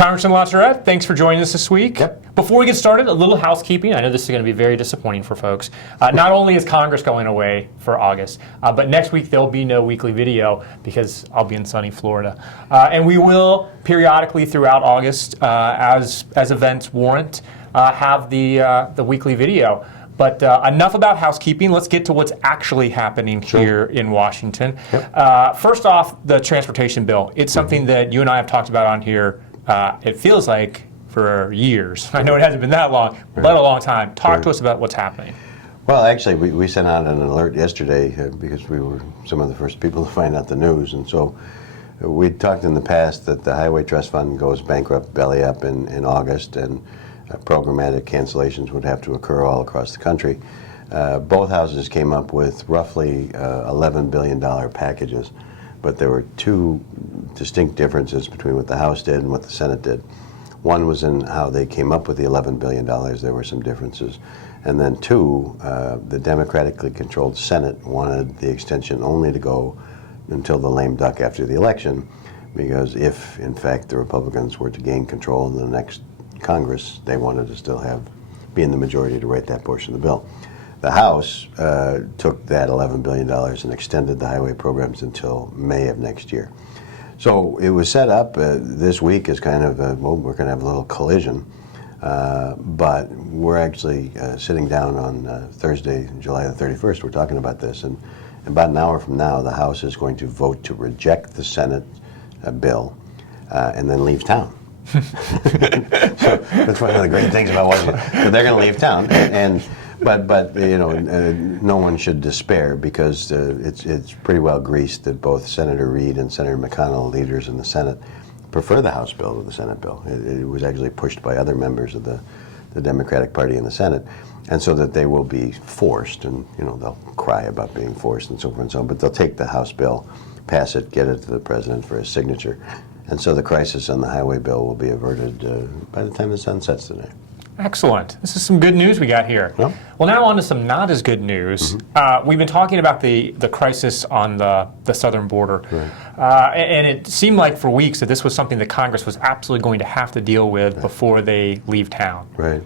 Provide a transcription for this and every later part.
Congressman LaTourette, thanks for joining us this week. Yep. Before we get started, a little housekeeping. I know this is going to be very disappointing for folks. Not only is Congress going away for August, but next week there'll be no weekly video because I'll be in sunny Florida. And we will periodically throughout August, as events warrant, have the weekly video. But enough about housekeeping. Let's get to what's actually happening here in Washington. Yep. First off, the transportation bill. It's something that you and I have talked about on here, it feels like, for years. I know it hasn't been that long, but a long time. Talk to us about what's happening. Well, actually, we sent out an alert yesterday because we were some of the first people to find out the news. And so we'd talked in the past that the Highway Trust Fund goes bankrupt, belly up in August, and programmatic cancellations would have to occur all across the country. Both houses came up with roughly $11 billion packages, but there were two distinct differences between what the House did and what the Senate did. One was in how they came up with the $11 billion. There were some differences. And then two, the democratically controlled Senate wanted the extension only to go until the lame duck after the election, because if, in fact, the Republicans were to gain control in the next Congress, they wanted to still be in the majority to write that portion of the bill. The House took that $11 billion and extended the highway programs until May of next year. So it was set up this week as kind of we're going to have a little collision, but we're actually sitting down on Thursday, July the 31st. We're talking about this, and about an hour from now, the House is going to vote to reject the Senate bill and then leave town. So that's one of the great things about Washington. So they're going to leave town, but you know, no one should despair, because it's pretty well greased that both Senator Reid and Senator McConnell, leaders in the Senate, prefer the House bill to the Senate bill. It was actually pushed by other members of the Democratic Party in the Senate, and so that they will be forced, and you know, they'll cry about being forced and so forth and so on, but they'll take the House bill, pass it, get it to the president for his signature, and so the crisis on the highway bill will be averted by the time the sun sets today. Excellent. This is some good news we got here. Yep. Well, now on to some not as good news. We've been talking about the crisis on the southern border, and it seemed like for weeks that this was something that Congress was absolutely going to have to deal with before they leave town. Right.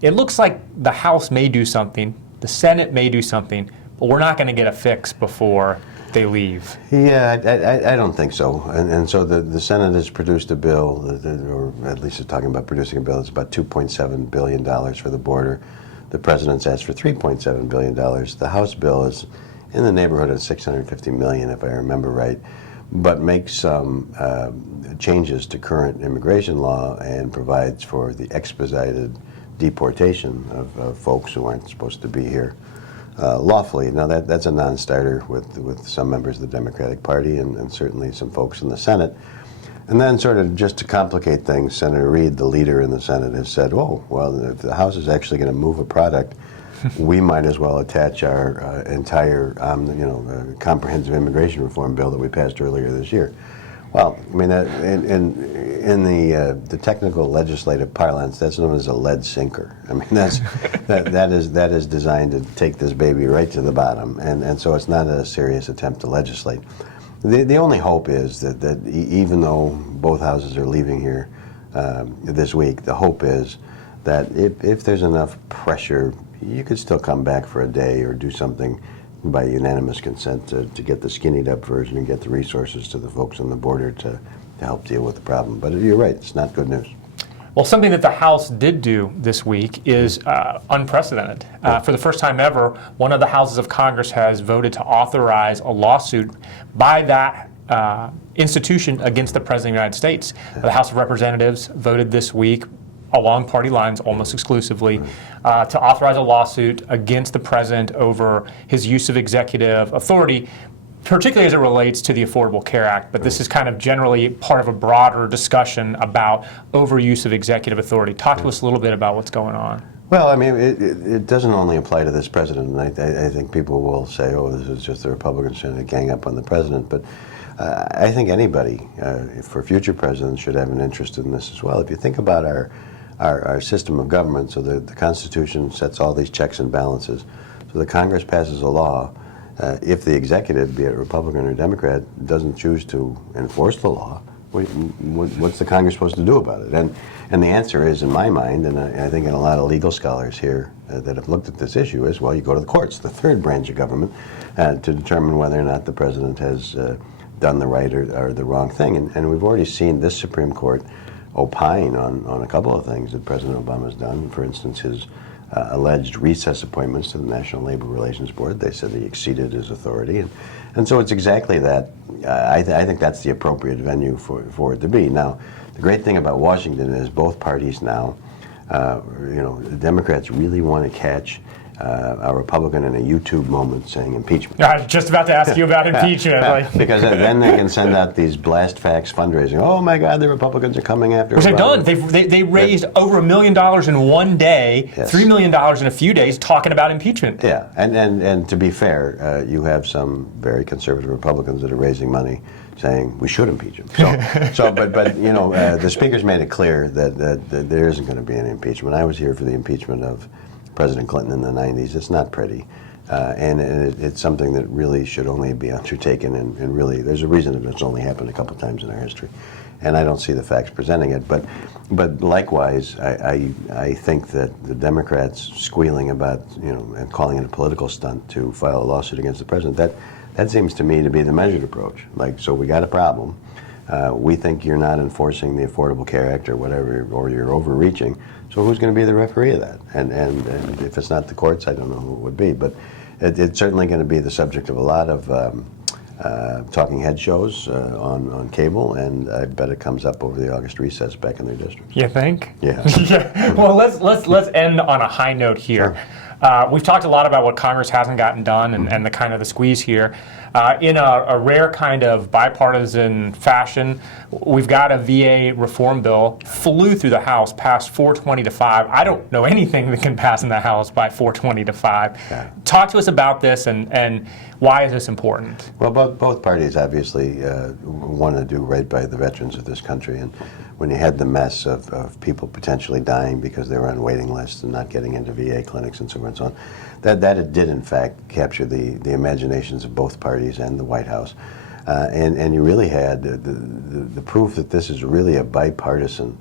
It looks like the House may do something, the Senate may do something, but we're not going to get a fix before they leave. Yeah, I don't think so. And so the Senate has produced a bill, or at least is talking about producing a bill that's about $2.7 billion for the border. The president's asked for $3.7 billion. The House bill is in the neighborhood of $650 million, if I remember right, but makes some changes to current immigration law and provides for the expedited deportation of folks who aren't supposed to be here lawfully. Now that's a non-starter with some members of the Democratic Party and certainly some folks in the Senate. And then sort of just to complicate things, Senator Reid, the leader in the Senate, has said, oh, well, if the House is actually going to move a product, we might as well attach our entire comprehensive immigration reform bill that we passed earlier this year. Well, I mean, in the technical legislative parlance, that's known as a lead sinker. I mean, that is designed to take this baby right to the bottom, and so it's not a serious attempt to legislate. The only hope is that even though both houses are leaving here this week, the hope is that if there's enough pressure, you could still come back for a day or do something by unanimous consent to get the skinnied up version and get the resources to the folks on the border to help deal with the problem. But you're right, it's not good news. Well, something that the House did do this week is unprecedented. For the first time ever, one of the houses of Congress has voted to authorize a lawsuit by that institution against the President of the United States. The House of Representatives voted this week, along party lines almost exclusively, to authorize a lawsuit against the President over his use of executive authority, particularly as it relates to the Affordable Care Act. But this is kind of generally part of a broader discussion about overuse of executive authority. Talk to us a little bit about what's going on. Well, I mean, it doesn't only apply to this president. And I think people will say, oh, this is just the Republicans trying to gang up on the president. But I think anybody, for future presidents, should have an interest in this as well. If you think about our system of government, so the Constitution sets all these checks and balances. So the Congress passes a law. If the executive, be it Republican or Democrat, doesn't choose to enforce the law, What's the Congress supposed to do about it? And the answer is, in my mind, and I think in a lot of legal scholars here that have looked at this issue, is, well, you go to the courts, the third branch of government, to determine whether or not the president has done the right or the wrong thing. And we've already seen this Supreme Court opine on a couple of things that President Obama's done. For instance, his alleged recess appointments to the National Labor Relations Board. They said he exceeded his authority. And so it's exactly that. I think that's the appropriate venue for it to be. Now, the great thing about Washington is both parties now, the Democrats really want to catch a Republican in a YouTube moment saying impeachment. I was just about to ask you about impeachment. Because then they can send out these blast facts fundraising. Oh my God, the Republicans are coming after. Which they've done. They raised over $1 million in one day, Yes. $3 million in a few days, talking about impeachment. Yeah, and to be fair, you have some very conservative Republicans that are raising money saying we should impeach him. But the speaker's made it clear that there isn't going to be any impeachment. I was here for the impeachment of President Clinton in the 90s. It's not pretty. And it's something that really should only be undertaken, and really, there's a reason that it's only happened a couple times in our history. And I don't see the facts presenting it. But likewise, I think that the Democrats squealing about, and calling it a political stunt to file a lawsuit against the president, that seems to me to be the measured approach. Like, so we got a problem. We think you're not enforcing the Affordable Care Act or whatever, or you're overreaching. So who's going to be the referee of that? And if it's not the courts, I don't know who it would be. But it's certainly going to be the subject of a lot of talking head shows on cable, and I bet it comes up over the August recess back in their districts. You think? Yeah. Yeah. Well, let's end on a high note here. Sure. We've talked a lot about what Congress hasn't gotten done and the kind of the squeeze here. In a rare kind of bipartisan fashion, we've got a VA reform bill, flew through the House, passed 420 to 5. I don't know anything that can pass in the House by 420 to 5. Yeah. Talk to us about this and why is this important? Well, both parties obviously want to do right by the veterans of this country, and when you had the mess of people potentially dying because they were on waiting lists and not getting into VA clinics and so on and so on, that it did in fact capture the imaginations of both parties and the White House, and you really had the proof that this is really a bipartisan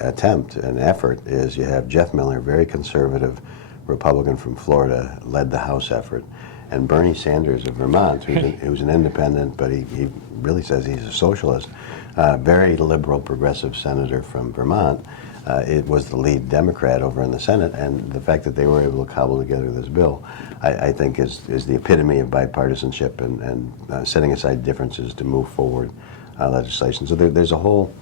attempt and effort. Is you have Jeff Miller, very conservative Republican from Florida, led the House effort, and Bernie Sanders of Vermont, who's an independent, but he really says he's a socialist, very liberal, progressive senator from Vermont. It was the lead Democrat over in the Senate, and the fact that they were able to cobble together this bill, I think is the epitome of bipartisanship and setting aside differences to move forward legislation. So there's a whole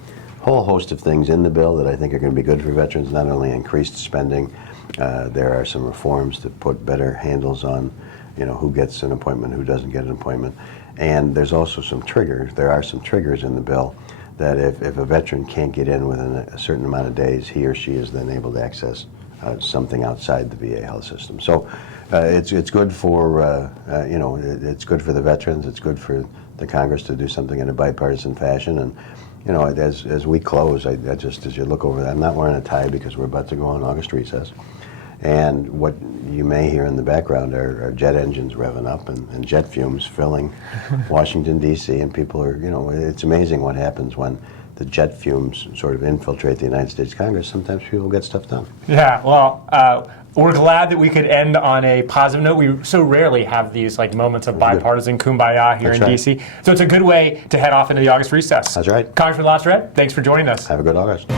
host of things in the bill that I think are going to be good for veterans, not only increased spending. There are some reforms to put better handles on, who gets an appointment, who doesn't get an appointment. And there's also some triggers. There are some triggers in the bill that if a veteran can't get in within a certain amount of days, he or she is then able to access something outside the VA health system. So it's good for, it's good for the veterans. It's good for the Congress to do something in a bipartisan fashion. And as we close, I just, as you look over that, I'm not wearing a tie because we're about to go on August recess. And what you may hear in the background are jet engines revving up and jet fumes filling Washington, D.C. And people are, it's amazing what happens when the jet fumes sort of infiltrate the United States Congress. Sometimes people get stuff done. Yeah, well, we're glad that we could end on a positive note. We so rarely have these moments of bipartisan kumbaya here in D.C. So it's a good way to head off into the August recess. That's right. Congressman LaTourette, thanks for joining us. Have a good August.